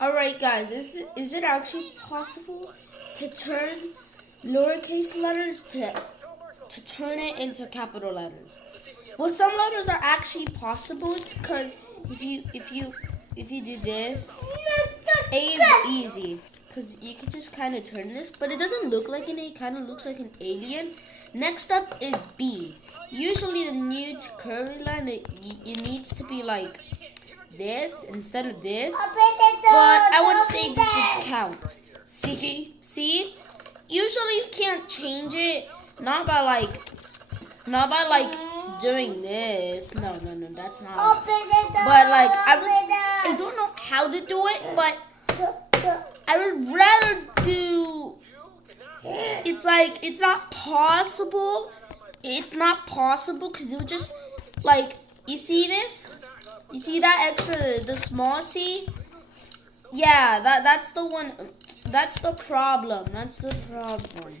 Alright guys, is it actually possible to turn lowercase letters to turn it into capital letters? Well, some letters are actually possible because if you do this, A is easy because you can just kind of turn this, but it doesn't look like an A, it kind of looks like an alien. Next up is B. Usually the new to curly line, it needs to be like this instead of this, but I would say this would count. See, usually you can't change it, not by like doing this. No, that's not. But like I don't know how to do it, but I would rather do. It's not possible. It's not possible because it would just like you see this. You see that extra, the small C? Yeah, that's the one. That's the problem. That's the problem.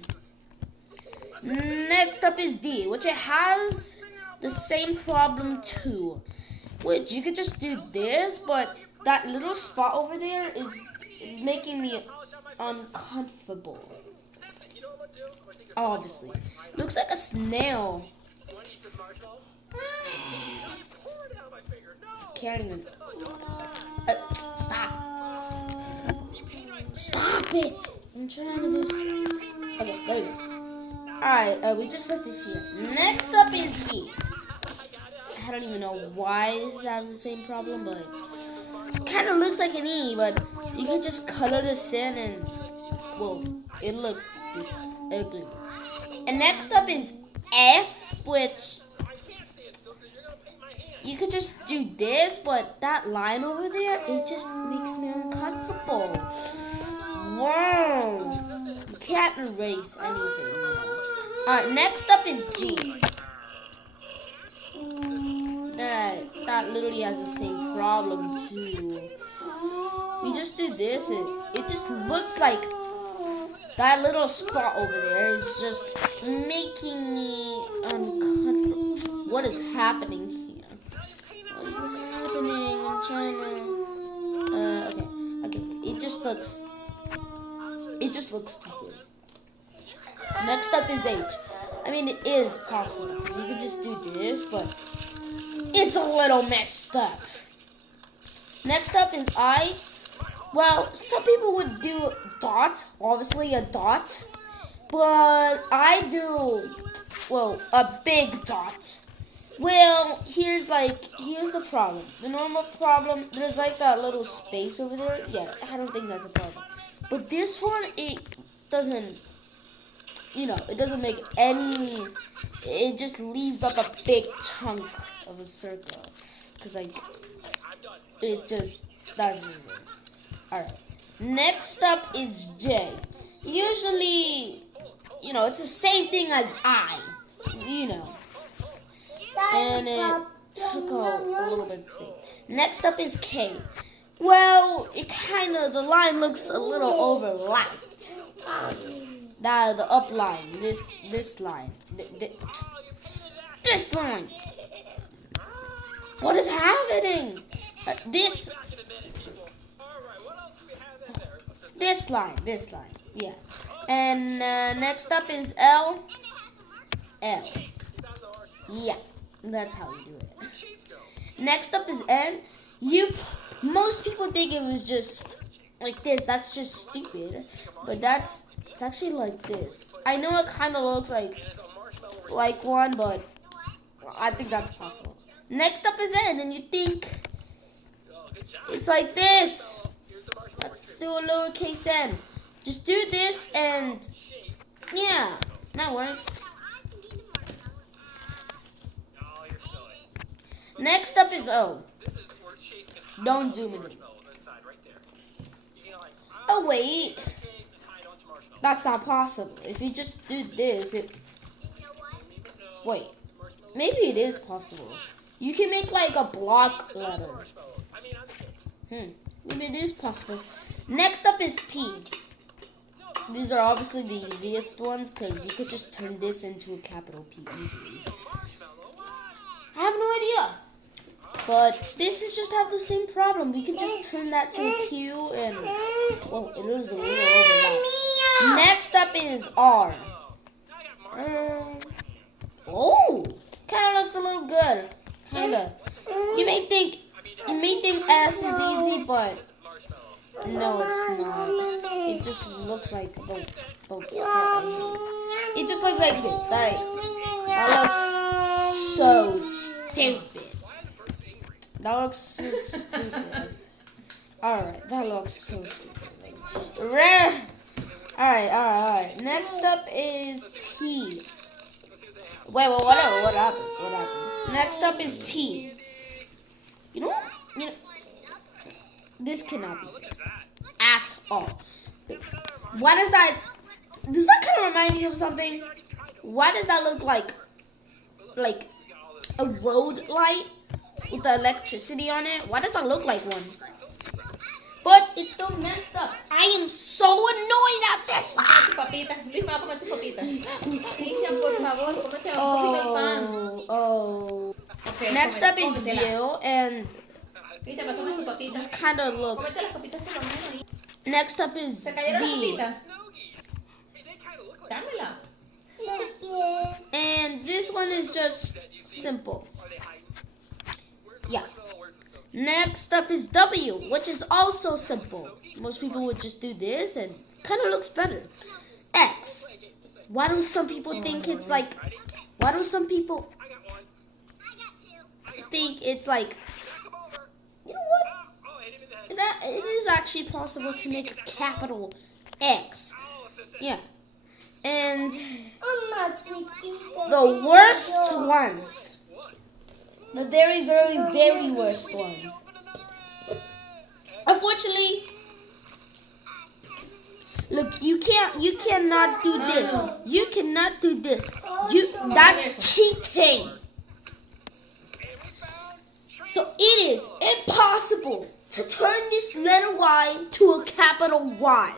Next up is D, which it has the same problem too. Which you could just do this, but that little spot over there is making me uncomfortable. Obviously, looks like a snail. Can't even. Stop. Stop it. I'm trying to do. Okay, there we go. Alright, we just put this here. Next up is E. I don't even know why this has the same problem, but it kind of looks like an E, but you can just color this in and, well, it looks this ugly. And next up is F, which you could just do this, but that line over there, it just makes me uncomfortable. Whoa. You can't erase anything. Alright, next up is G. That literally has the same problem too. If you just do this, it just looks like that little spot over there is just making me uncomfortable. What is happening here? What is happening? I'm trying to. Okay. It just looks stupid. Next up is H. I mean, it is possible because you could just do this, but it's a little messed up. Next up is I. Well, some people would do dot, obviously a dot, but I do, well, a big dot. Well, here's the problem. The normal problem, there's like that little space over there. Yeah, I don't think that's a problem. But this one, it doesn't, it doesn't make any, it just leaves up a big chunk of a circle. Because, like, it just doesn't. Alright. Next up is J. Usually, it's the same thing as I. And it took a little bit of space. Next up is K. Well, the line looks a little overlapped. The up line, this line, this line. What is happening? This line, yeah. And next up is L. Yeah, that's how you do it. Next up is N. Most people think it was just like this. That's just stupid, but it's actually like this. I know it kind of looks like one, but I think that's possible. Next up is N, and you think it's like this. Let's do a lowercase n. Just do this and yeah, that works. Next up is O. Don't zoom in. Oh wait, that's not possible. If you just do this, wait, maybe it is possible. You can make like a block letter. Maybe it is possible. Next up is P. These are obviously the easiest ones because you could just turn this into a capital P easily. I have no idea. But this is just have the same problem. We can just turn that to a Q and well, it is a little overlapped. Next up is R. Oh, kind of looks a little good. Kinda. You may think S is easy, but no, it's not. It just looks like the it just looks like this. That looks so stupid. That looks so stupid. Alright, that looks so stupid. Alright. Next up is T. Wait, what happened? Next up is T. You know what? This cannot be fixed at all. Why does that? Does that kind of remind you of something? Why does that look like a road light with the electricity on it? Why does that look like one? But it's still messed up. I am so annoyed at this one. Okay, next up is U, and this kind of looks. Next up is V. And this one is just simple. Yeah. Next up is W, which is also simple. Most people would just do this and kind of looks better. X. Why do some people think it's like, why do some people think it's like, you know what? That it is actually possible to make a capital X. Yeah. And the worst ones. The very, very, very worst ones. Unfortunately, look, you cannot do this. You cannot do this. That's cheating. So it is impossible to turn this letter Y to a capital Y.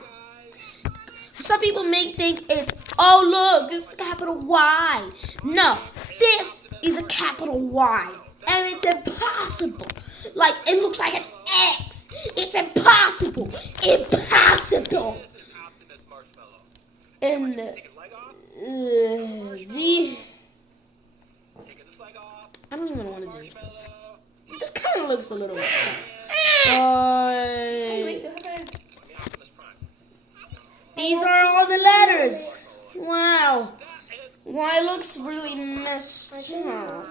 Some people may think it's, oh look, this is a capital Y. No, this is a capital Y. And it's impossible. Like, it looks like an X. It's impossible. Impossible. And Z. I don't even want to do this. This kind of looks a little messed up. These are all the letters. Wow. Y looks really messed up.